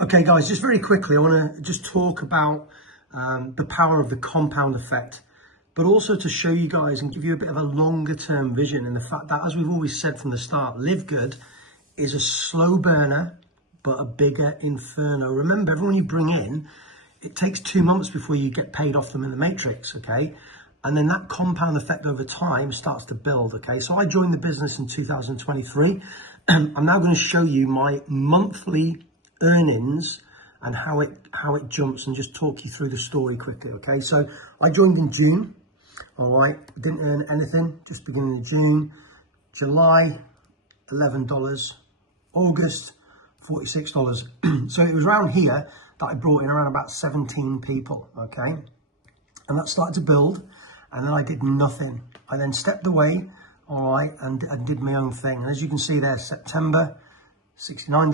Okay guys, just very quickly, I want to just talk about the power of the compound effect, but also to show you guys and give you a bit of a longer term vision, and the fact that, as we've always said from the start, LiveGood is a slow burner, but a bigger inferno. Remember, everyone you bring in, it takes 2 months before you get paid off them in the matrix, okay? And then that compound effect over time starts to build, okay? So I joined the business in 2023. I'm now going to show you my monthly earnings and how it jumps, and just talk you through the story quickly, okay? So I joined in June, all right? Didn't earn anything, just beginning of June. July, $11. August, $46. So it was around here that I brought in around about 17 people, okay? And that started to build, and then I did nothing. I then stepped away, all right, and I did my own thing. And as you can see there, September, $69,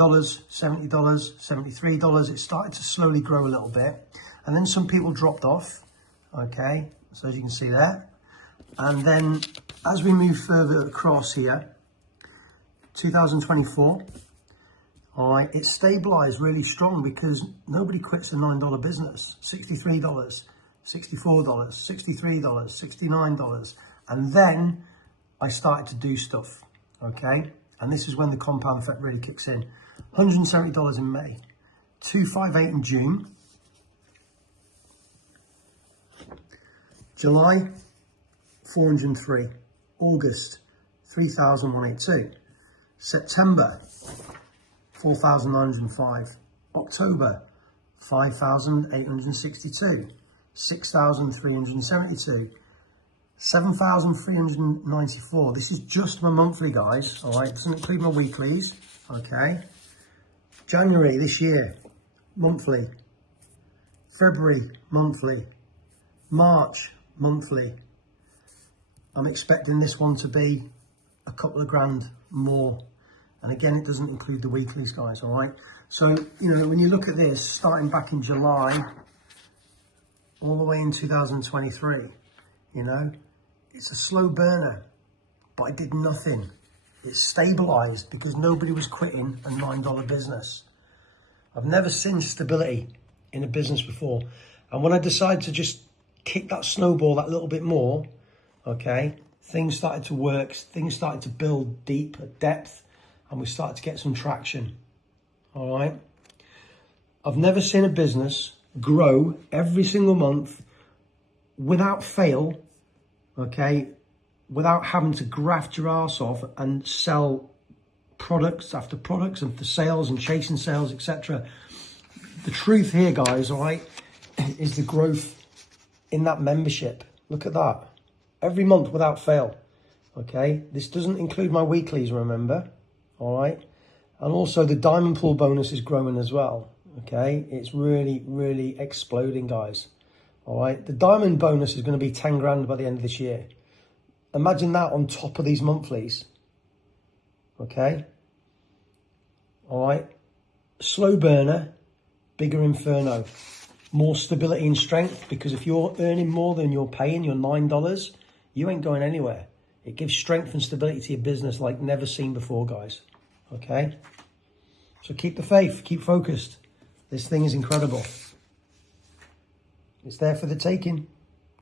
$70, $73. It started to slowly grow a little bit. And then some people dropped off, okay? So as you can see there. And then as we move further across here, 2024, all right, it stabilized really strong because nobody quits a $9 business. $63, $64, $63, $69. And then I started to do stuff, okay? And this is when the compound effect really kicks in. $170 in May, $258 in June, July, $403, August, $3,182, September, $4,905, October, $5,862, $6,372, $7,394. This is just my monthly, guys, all right? It doesn't include my weeklies, okay? January this year, monthly. February, monthly. March, monthly. I'm expecting this one to be a couple of grand more. And again, it doesn't include the weeklies, guys, all right? So, you know, when you look at this, starting back in July, all the way in 2023, you know, it's a slow burner, but I did nothing. It stabilized because nobody was quitting a $9 business. I've never seen stability in a business before. And when I decided to just kick that snowball that little bit more, okay, things started to work, things started to build deep at depth, and we started to get some traction, all right? I've never seen a business grow every single month without fail, okay, without having to graft your arse off and sell products after products and for sales and chasing sales, etc. The truth here, guys, all right, is the growth in that membership. Look at that. Every month without fail, okay? This doesn't include my weeklies, remember, all right? And also the diamond pool bonus is growing as well, okay? It's really, really exploding, guys. All right, the diamond bonus is going to be 10 grand by the end of this year. Imagine that on top of these monthlies. Okay. All right. Slow burner, bigger inferno, more stability and strength, because if you're earning more than you're paying, your $9, you ain't going anywhere. It gives strength and stability to your business like never seen before, guys. Okay. So keep the faith, keep focused. This thing is incredible. It's there for the taking.